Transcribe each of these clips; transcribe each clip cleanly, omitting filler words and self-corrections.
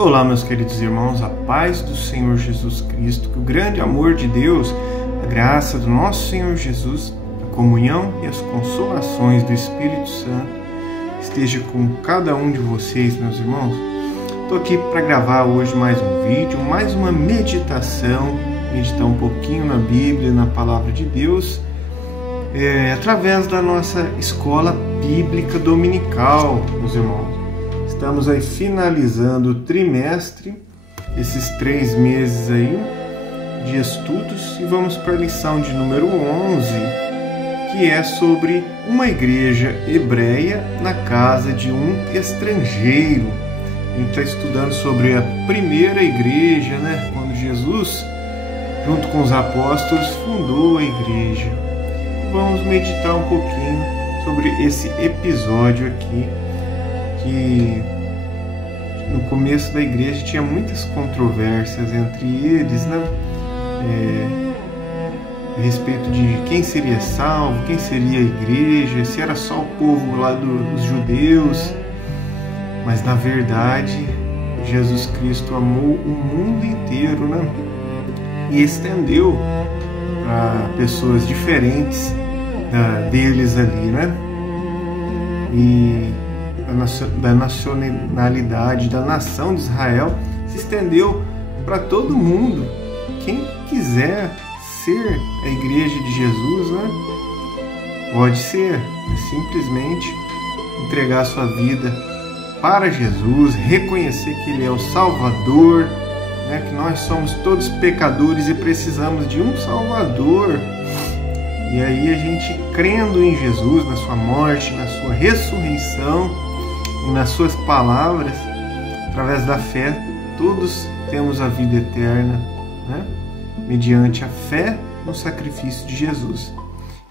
Olá, meus queridos irmãos, a paz do Senhor Jesus Cristo, que o grande amor de Deus, a graça do nosso Senhor Jesus, a comunhão e as consolações do Espírito Santo esteja com cada um de vocês, meus irmãos. Estou aqui para gravar hoje mais um vídeo, mais uma meditação, meditar um pouquinho na Bíblia, na Palavra de Deus, através da nossa escola bíblica dominical, meus irmãos. Estamos aí finalizando o trimestre, esses 3 meses aí de estudos, e vamos para a lição de número 11, que é sobre uma igreja hebreia na casa de um estrangeiro. A gente está estudando sobre a primeira igreja, né? Quando Jesus, junto com os apóstolos, fundou a igreja. Vamos meditar um pouquinho sobre esse episódio aqui, que no começo da igreja tinha muitas controvérsias entre eles, né? A respeito de quem seria salvo, quem seria a igreja, se era só o povo lá dos judeus. Mas na verdade, Jesus Cristo amou o mundo inteiro, né? E estendeu para pessoas diferentes deles ali, né? E da nacionalidade, da nação de Israel, se estendeu para todo mundo. Quem quiser ser a igreja de Jesus, né? Pode ser, simplesmente entregar sua vida para Jesus, reconhecer que Ele é o Salvador, né? Que nós somos todos pecadores e precisamos de um Salvador. E aí a gente, crendo em Jesus, na sua morte, na sua ressurreição e nas suas palavras, através da fé, todos temos a vida eterna, né? Mediante a fé no sacrifício de Jesus.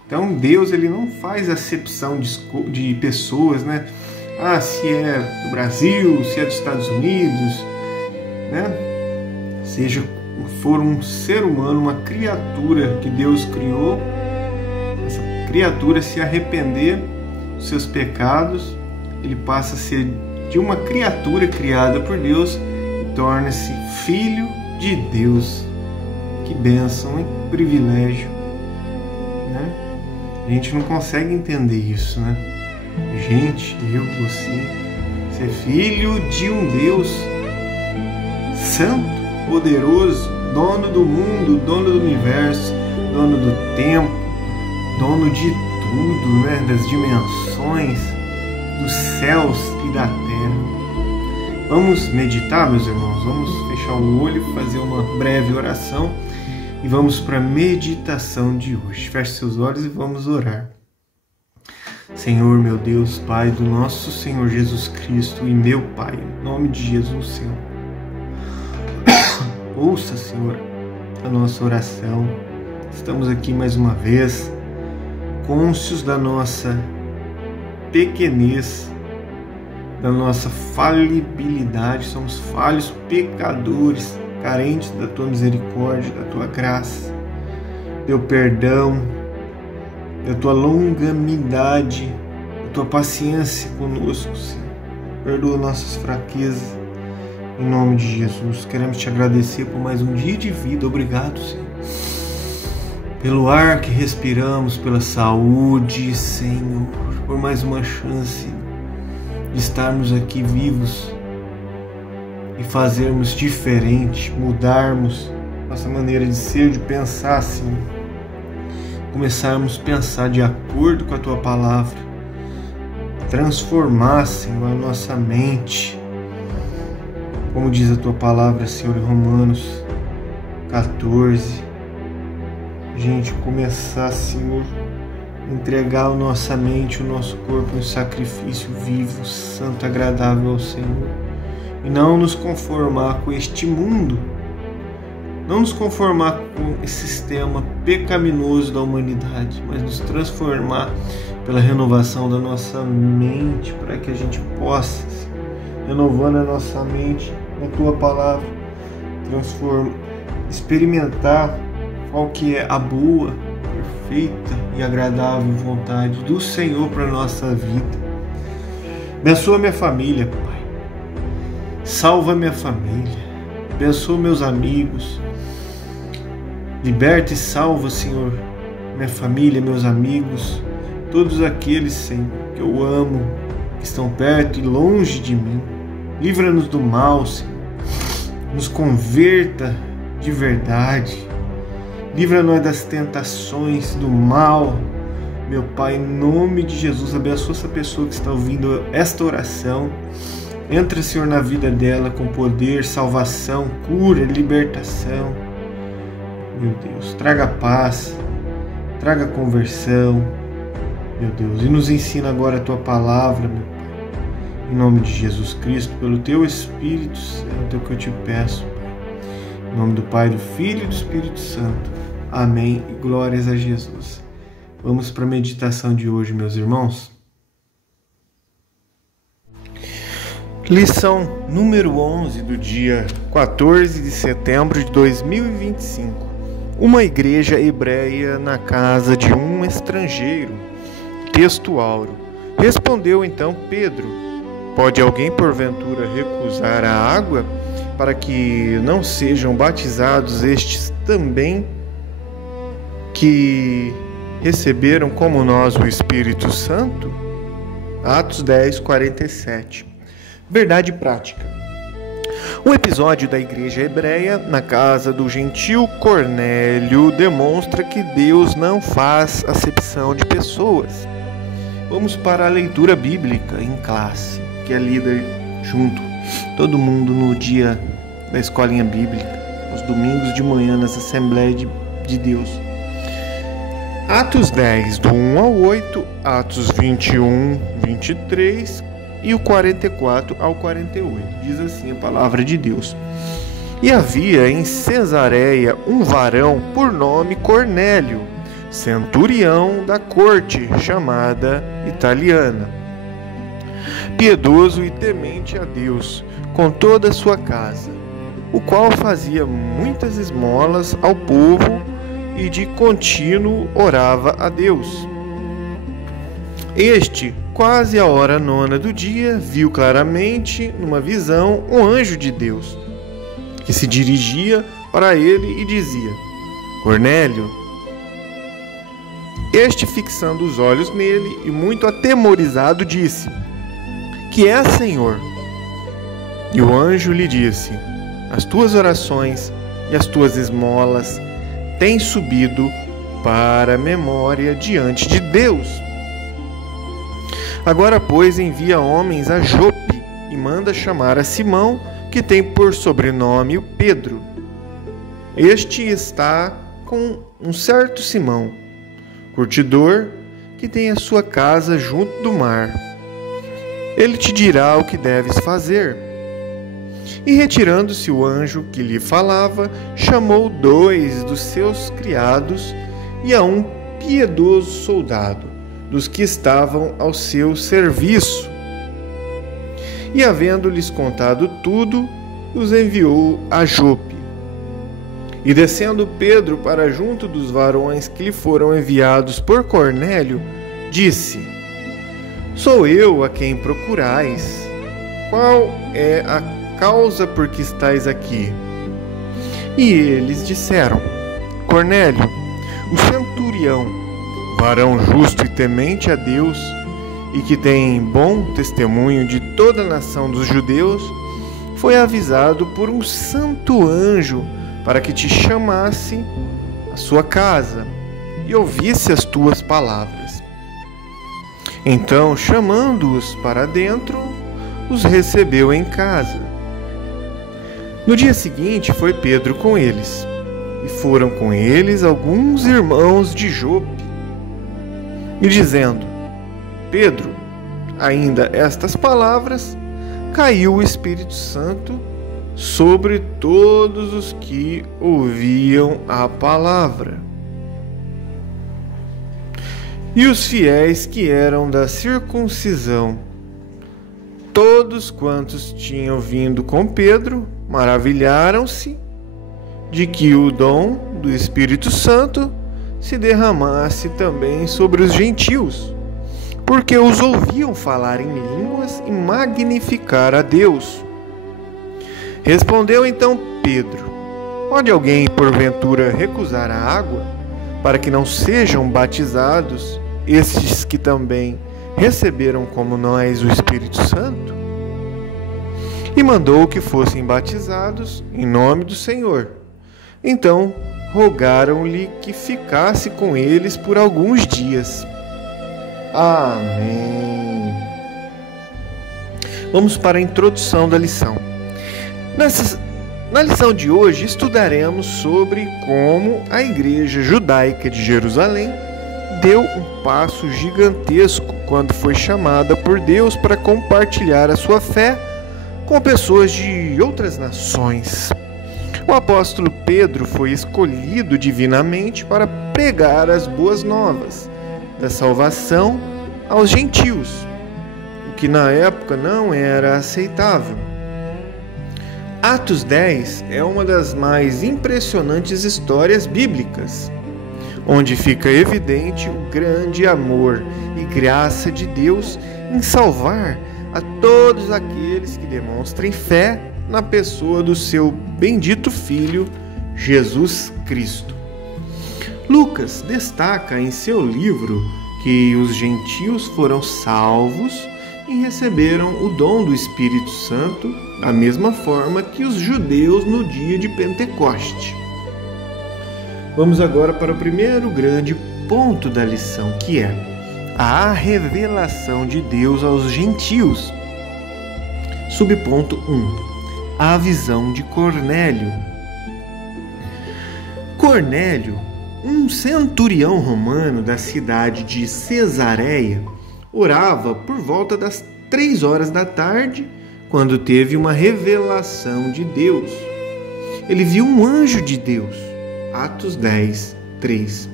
Então Deus, Ele não faz acepção de pessoas, né? Se é do Brasil, se é dos Estados Unidos, né? Seja for um ser humano, uma criatura que Deus criou, essa criatura se arrepender dos seus pecados, ele passa a ser de uma criatura criada por Deus e torna-se filho de Deus. Que bênção, hein? Privilégio, né? A gente não consegue entender isso, né? Gente, você ser filho de um Deus santo, poderoso, dono do mundo, dono do universo, dono do tempo, dono de tudo, né? Das dimensões, dos céus e da terra. Vamos meditar, meus irmãos? Vamos fechar o olho, fazer uma breve oração e vamos para a meditação de hoje. Feche seus olhos e vamos orar. Senhor, meu Deus, Pai do nosso Senhor Jesus Cristo e meu Pai, em nome de Jesus, Senhor. Ouça, Senhor, a nossa oração. Estamos aqui mais uma vez, cônscios da nossa pequenez, da nossa falibilidade. Somos falhos pecadores, carentes da Tua misericórdia, da Tua graça, do Teu perdão, da Tua longanimidade, da Tua paciência conosco, Senhor. Perdoa nossas fraquezas, em nome de Jesus. Queremos Te agradecer por mais um dia de vida. Obrigado, Senhor, pelo ar que respiramos, pela saúde, Senhor, por mais uma chance de estarmos aqui vivos e fazermos diferente, mudarmos nossa maneira de ser, de pensar, Senhor. Começarmos a pensar de acordo com a Tua palavra, transformar, Senhor, a nossa mente, como diz a Tua palavra, Senhor, em Romanos 14. Gente, começar, Senhor, entregar a nossa mente, o nosso corpo em sacrifício vivo, santo, agradável ao Senhor, e não nos conformar com este mundo, não nos conformar com esse sistema pecaminoso da humanidade, mas nos transformar pela renovação da nossa mente, para que a gente possa, renovando a nossa mente com a Tua palavra, experimentar qual que é a boa, perfeita e agradável vontade do Senhor para a nossa vida. Abençoa minha família, Pai. Salva minha família, abençoa meus amigos, liberta e salva, Senhor, minha família, meus amigos, todos aqueles, Senhor, que eu amo, que estão perto e longe de mim. Livra-nos do mal, Senhor, nos converta de verdade, livra-nos das tentações do mal. Meu Pai, em nome de Jesus, abençoa essa pessoa que está ouvindo esta oração. Entra, Senhor, na vida dela com poder, salvação, cura, libertação. Meu Deus, traga paz, traga conversão, meu Deus, e nos ensina agora a Tua palavra, meu Pai. Em nome de Jesus Cristo, pelo Teu Espírito Santo, é o que eu te peço, Pai. Em nome do Pai, do Filho e do Espírito Santo. Amém e glórias a Jesus. Vamos para a meditação de hoje, meus irmãos. Lição número 11 do dia 14 de setembro de 2025. Uma igreja hebreia na casa de um estrangeiro. Texto áureo. Respondeu então Pedro: pode alguém porventura recusar a água para que não sejam batizados estes também que receberam como nós o Espírito Santo? Atos 10, 47. Verdade prática. O episódio da igreja hebreia na casa do gentil Cornélio demonstra que Deus não faz acepção de pessoas. Vamos para a leitura bíblica em classe, que é lida junto, todo mundo no dia da escolinha bíblica, os domingos de manhã nas Assembleias de Deus. Atos 10, do 1 ao 8, Atos 21, 23 e o 44 ao 48. Diz assim a palavra de Deus. E havia em Cesareia um varão por nome Cornélio, centurião da corte chamada italiana, piedoso e temente a Deus com toda a sua casa, o qual fazia muitas esmolas ao povo e de contínuo orava a Deus. Este, quase à hora 9 do dia, viu claramente, numa visão, um anjo de Deus, que se dirigia para ele e dizia: Cornélio. Este, fixando os olhos nele e muito atemorizado, disse: Que é, Senhor? E o anjo lhe disse: As tuas orações e as tuas esmolas têm subido para a memória diante de Deus. Agora, pois, envia homens a Jope e manda chamar a Simão, que tem por sobrenome o Pedro. Este está com um certo Simão, curtidor, que tem a sua casa junto do mar. Ele te dirá o que deves fazer. E retirando-se o anjo que lhe falava, chamou 2 dos seus criados e a um piedoso soldado, dos que estavam ao seu serviço. E, havendo-lhes contado tudo, os enviou a Jope. E descendo Pedro para junto dos varões que lhe foram enviados por Cornélio, disse: Sou eu a quem procurais. Qual é a causa por que estáis aqui? E eles disseram: Cornélio, o centurião, varão justo e temente a Deus, e que tem bom testemunho de toda a nação dos judeus, foi avisado por um santo anjo para que te chamasse à sua casa e ouvisse as tuas palavras. Então, chamando-os para dentro, os recebeu em casa. No dia seguinte foi Pedro com eles, e foram com eles alguns irmãos de Jope, e dizendo: Pedro, ainda estas palavras, caiu o Espírito Santo sobre todos os que ouviam a palavra. E os fiéis que eram da circuncisão, todos quantos tinham vindo com Pedro, maravilharam-se de que o dom do Espírito Santo se derramasse também sobre os gentios, porque os ouviam falar em línguas e magnificar a Deus. Respondeu então Pedro: pode alguém porventura recusar a água, para que não sejam batizados estes que também receberam como nós o Espírito Santo? E mandou que fossem batizados em nome do Senhor. Então rogaram-lhe que ficasse com eles por alguns dias. Amém. Vamos para a introdução da lição. Na lição de hoje estudaremos sobre como a Igreja Judaica de Jerusalém deu um passo gigantesco quando foi chamada por Deus para compartilhar a sua fé com pessoas de outras nações. O apóstolo Pedro foi escolhido divinamente para pregar as boas novas da salvação aos gentios, o que na época não era aceitável. Atos 10 é uma das mais impressionantes histórias bíblicas, onde fica evidente o grande amor e graça de Deus em salvar a todos aqueles que demonstrem fé na pessoa do seu bendito Filho, Jesus Cristo. Lucas destaca em seu livro que os gentios foram salvos e receberam o dom do Espírito Santo da mesma forma que os judeus no dia de Pentecoste. Vamos agora para o primeiro grande ponto da lição, que é a revelação de Deus aos gentios. Subponto 1. A visão de Cornélio. Cornélio, um centurião romano da cidade de Cesareia, orava por volta das 3 horas da tarde, quando teve uma revelação de Deus. Ele viu um anjo de Deus. Atos 10, 3.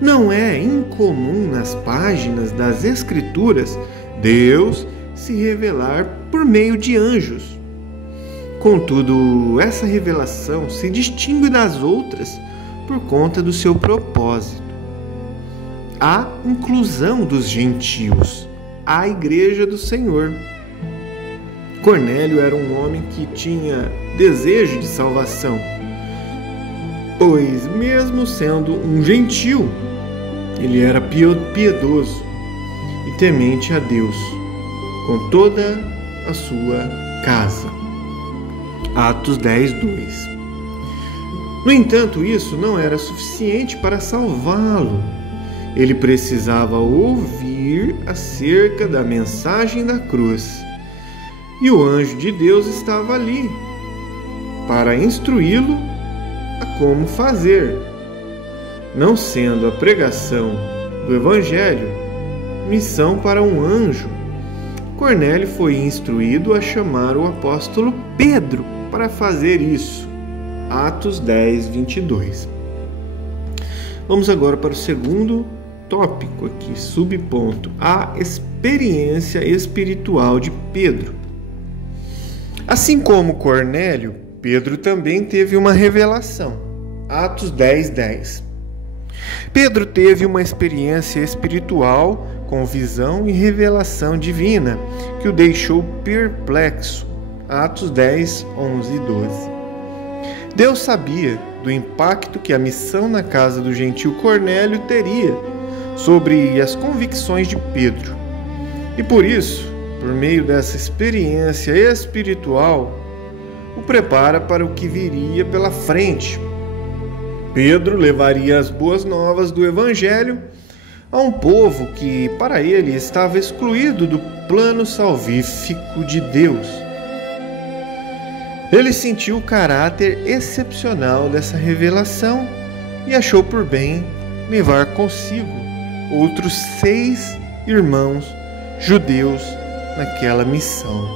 Não é incomum nas páginas das Escrituras Deus se revelar por meio de anjos. Contudo, essa revelação se distingue das outras por conta do seu propósito. A inclusão dos gentios à Igreja do Senhor. Cornélio era um homem que tinha desejo de salvação, pois, mesmo sendo um gentio, ele era piedoso e temente a Deus com toda a sua casa. Atos 10, 2. No entanto, isso não era suficiente para salvá-lo. Ele precisava ouvir acerca da mensagem da cruz. E o anjo de Deus estava ali para instruí-lo a como fazer. Não sendo a pregação do Evangelho missão para um anjo, Cornélio foi instruído a chamar o apóstolo Pedro para fazer isso. Atos 10, 22. Vamos agora para o segundo tópico aqui, subponto, a experiência espiritual de Pedro. Assim como Cornélio, Pedro também teve uma revelação. Atos 10, 10. Pedro teve uma experiência espiritual com visão e revelação divina que o deixou perplexo. Atos 10, 11 e 12. Deus sabia do impacto que a missão na casa do gentil Cornélio teria sobre as convicções de Pedro. E por isso, por meio dessa experiência espiritual, o prepara para o que viria pela frente. Pedro levaria as boas novas do Evangelho a um povo que, para ele, estava excluído do plano salvífico de Deus. Ele sentiu o caráter excepcional dessa revelação e achou por bem levar consigo outros 6 irmãos judeus naquela missão.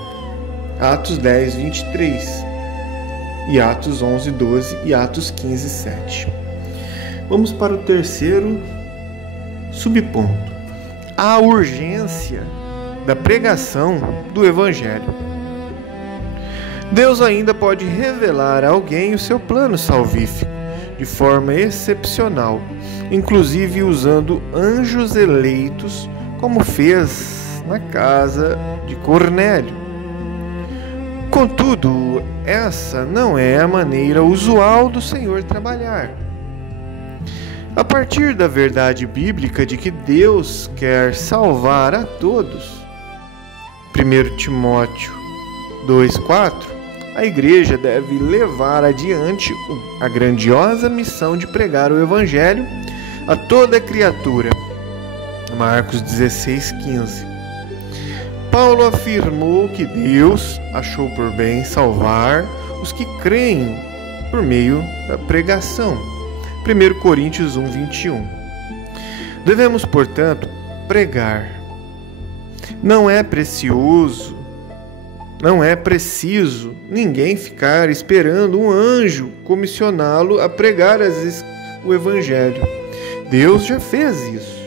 Atos 10, 23 e Atos 11, 12 e Atos 15, 7. Vamos para o terceiro subponto, a urgência da pregação do Evangelho. Deus ainda pode revelar a alguém o seu plano salvífico de forma excepcional, inclusive usando anjos eleitos, como fez na casa de Cornélio. Contudo, essa não é a maneira usual do Senhor trabalhar. A partir da verdade bíblica de que Deus quer salvar a todos, 1 Timóteo 2,4, a igreja deve levar adiante a grandiosa missão de pregar o Evangelho a toda criatura. Marcos 16,15. Paulo afirmou que Deus achou por bem salvar os que creem por meio da pregação. 1 Coríntios 1,21. Devemos, portanto, pregar. Não é preciso ninguém ficar esperando um anjo comissioná-lo a pregar o Evangelho. Deus já fez isso.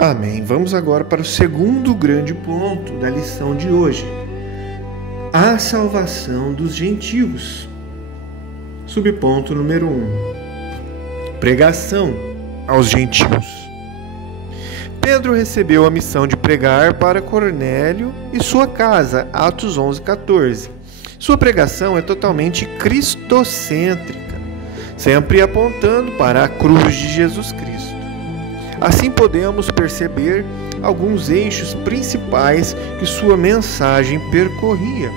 Amém. Vamos agora para o segundo grande ponto da lição de hoje: a salvação dos gentios. Subponto número 1: pregação aos gentios. Pedro recebeu a missão de pregar para Cornélio e sua casa, Atos 11:14. Sua pregação é totalmente cristocêntrica, sempre apontando para a cruz de Jesus Cristo. Assim podemos perceber alguns eixos principais que sua mensagem percorria.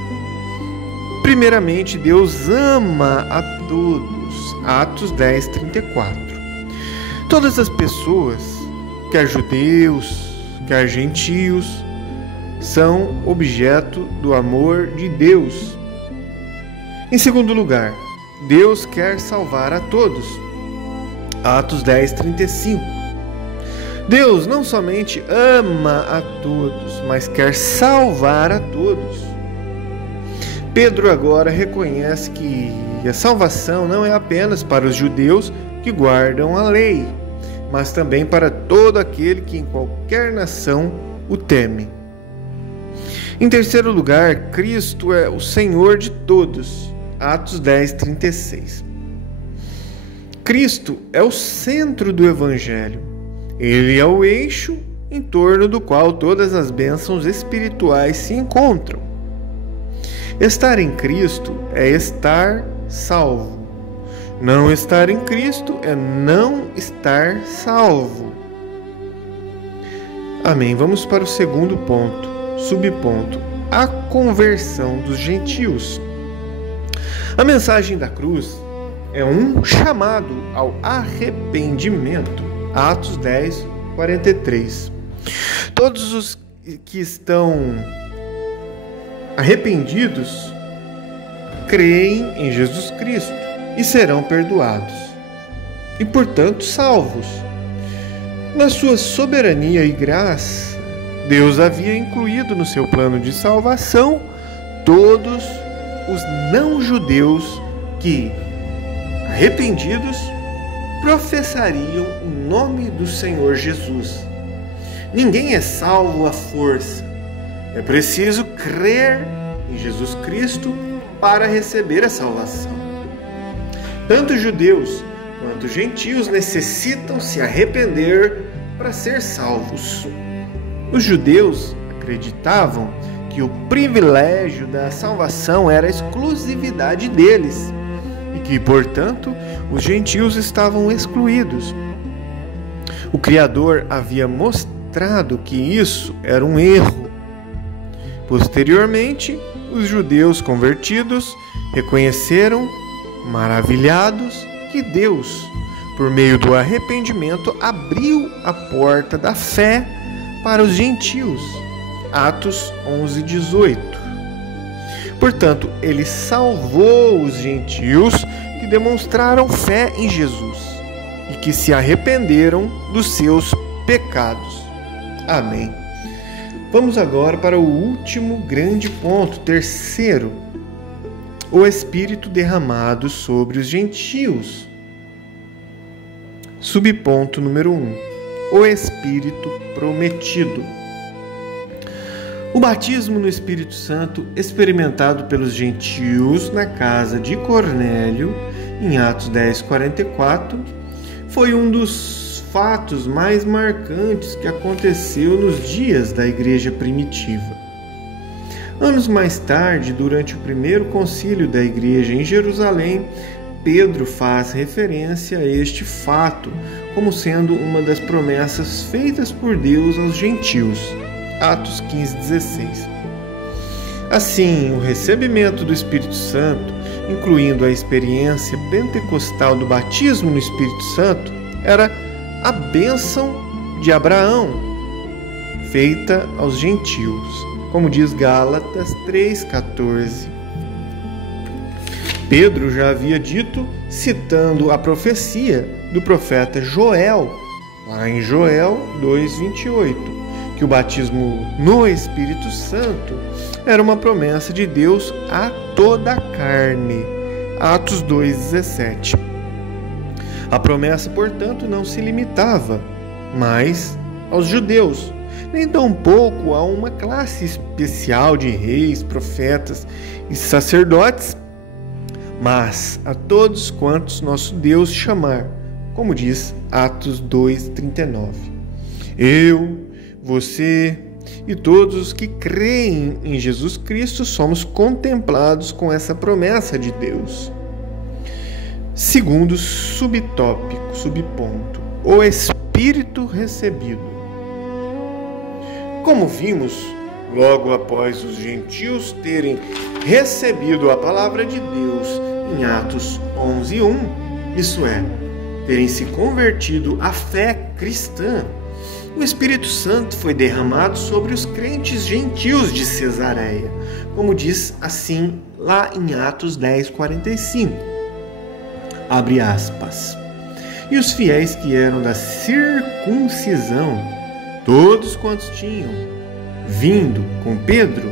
Primeiramente, Deus ama a todos, Atos 10:34. Todas as pessoas, quer judeus, quer gentios, são objeto do amor de Deus. Em segundo lugar, Deus quer salvar a todos, Atos 10:35. Deus não somente ama a todos, mas quer salvar a todos. Pedro agora reconhece que a salvação não é apenas para os judeus que guardam a lei, mas também para todo aquele que em qualquer nação o teme. Em terceiro lugar, Cristo é o Senhor de todos, Atos 10:36. Cristo é o centro do Evangelho. Ele é o eixo em torno do qual todas as bênçãos espirituais se encontram. Estar em Cristo é estar salvo. Não estar em Cristo é não estar salvo. Amém. Vamos para o segundo ponto, subponto: a conversão dos gentios. A mensagem da cruz é um chamado ao arrependimento. Atos 10:43. Todos os que estão arrependidos creem em Jesus Cristo e serão perdoados e, portanto, salvos. Na sua soberania e graça, Deus havia incluído no seu plano de salvação todos os não-judeus que, arrependidos, professariam o nome do Senhor Jesus. Ninguém é salvo à força. É preciso crer em Jesus Cristo para receber a salvação. Tanto judeus quanto gentios necessitam se arrepender para ser salvos. Os judeus acreditavam que o privilégio da salvação era a exclusividade deles e que, portanto, os gentios estavam excluídos. O Criador havia mostrado que isso era um erro. Posteriormente, os judeus convertidos reconheceram, maravilhados, que Deus, por meio do arrependimento, abriu a porta da fé para os gentios. Atos 11:18. Portanto, ele salvou os gentios que demonstraram fé em Jesus e que se arrependeram dos seus pecados. Amém. Vamos agora para o último grande ponto, terceiro: o Espírito derramado sobre os gentios. Subponto número 1: o Espírito prometido. O batismo no Espírito Santo, experimentado pelos gentios na casa de Cornélio, em Atos 10:44, foi um dos fatos mais marcantes que aconteceu nos dias da igreja primitiva. Anos mais tarde, durante o primeiro concílio da igreja em Jerusalém, Pedro faz referência a este fato como sendo uma das promessas feitas por Deus aos gentios. Atos 15:16. Assim, o recebimento do Espírito Santo, incluindo a experiência pentecostal do batismo no Espírito Santo, era a bênção de Abraão, feita aos gentios, como diz Gálatas 3:14. Pedro já havia dito, citando a profecia do profeta Joel, lá em Joel 2:28, que o batismo no Espírito Santo era uma promessa de Deus a toda a carne. Atos 2:17. A promessa, portanto, não se limitava mais aos judeus, nem tampouco a uma classe especial de reis, profetas e sacerdotes, mas a todos quantos nosso Deus chamar, como diz Atos 2:39. Eu, você e todos os que creem em Jesus Cristo somos contemplados com essa promessa de Deus. Segundo subtópico, subponto, o Espírito recebido. Como vimos, logo após os gentios terem recebido a palavra de Deus em Atos 11:1, isso é, terem se convertido à fé cristã, o Espírito Santo foi derramado sobre os crentes gentios de Cesareia, como diz assim lá em Atos 10:45. Abre aspas. E os fiéis que eram da circuncisão, todos quantos tinham vindo com Pedro,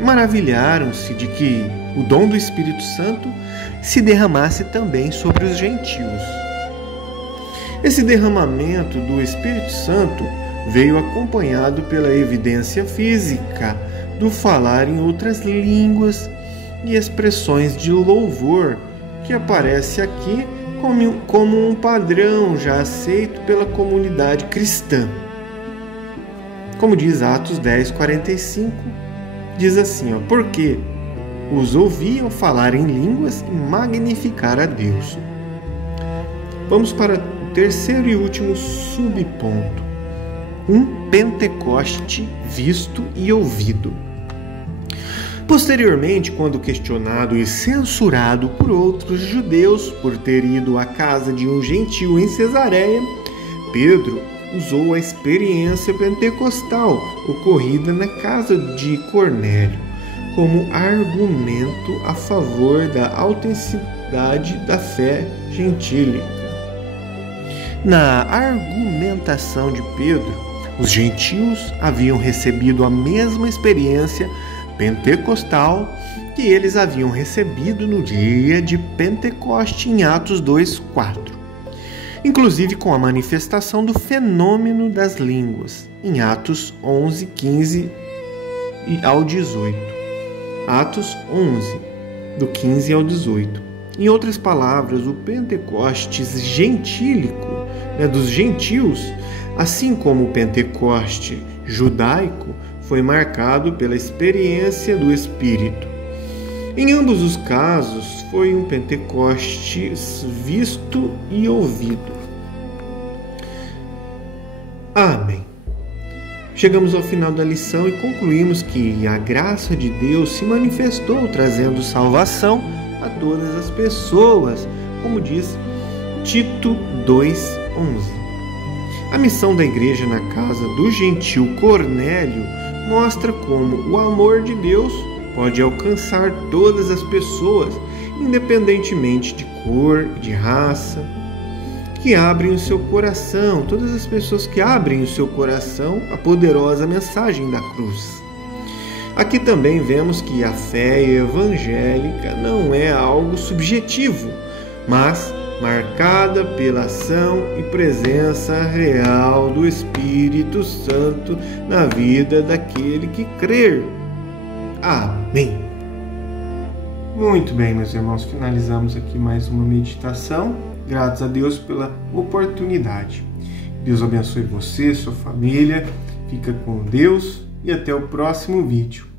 maravilharam-se de que o dom do Espírito Santo se derramasse também sobre os gentios. Esse derramamento do Espírito Santo veio acompanhado pela evidência física do falar em outras línguas e expressões de louvor, que aparece aqui como um padrão já aceito pela comunidade cristã. Como diz Atos 10:45, diz assim, porque os ouviam falar em línguas e magnificar a Deus. Vamos para o terceiro e último subponto. Um Pentecoste visto e ouvido. Posteriormente, quando questionado e censurado por outros judeus por ter ido à casa de um gentio em Cesareia, Pedro usou a experiência pentecostal ocorrida na casa de Cornélio como argumento a favor da autenticidade da fé gentílica. Na argumentação de Pedro, os gentios haviam recebido a mesma experiência pentecostal que eles haviam recebido no dia de Pentecoste em Atos 2:4, inclusive com a manifestação do fenômeno das línguas em Atos 11:15 ao 18. Atos 11, do 15 ao 18. Em outras palavras, o Pentecostes gentílico, dos gentios, assim como o Pentecoste judaico, foi marcado pela experiência do Espírito. Em ambos os casos, foi um Pentecostes visto e ouvido. Amém. Chegamos ao final da lição e concluímos que a graça de Deus se manifestou trazendo salvação a todas as pessoas, como diz Tito 2:11. A missão da igreja na casa do gentil Cornélio mostra como o amor de Deus pode alcançar todas as pessoas, independentemente de cor, de raça, que abrem o seu coração, todas as pessoas que abrem o seu coração à poderosa mensagem da cruz. Aqui também vemos que a fé evangélica não é algo subjetivo, mas marcada pela ação e presença real do Espírito Santo na vida daquele que crer. Amém. Muito bem, meus irmãos, finalizamos aqui mais uma meditação. Graças a Deus pela oportunidade. Deus abençoe você, sua família. Fica com Deus e até o próximo vídeo.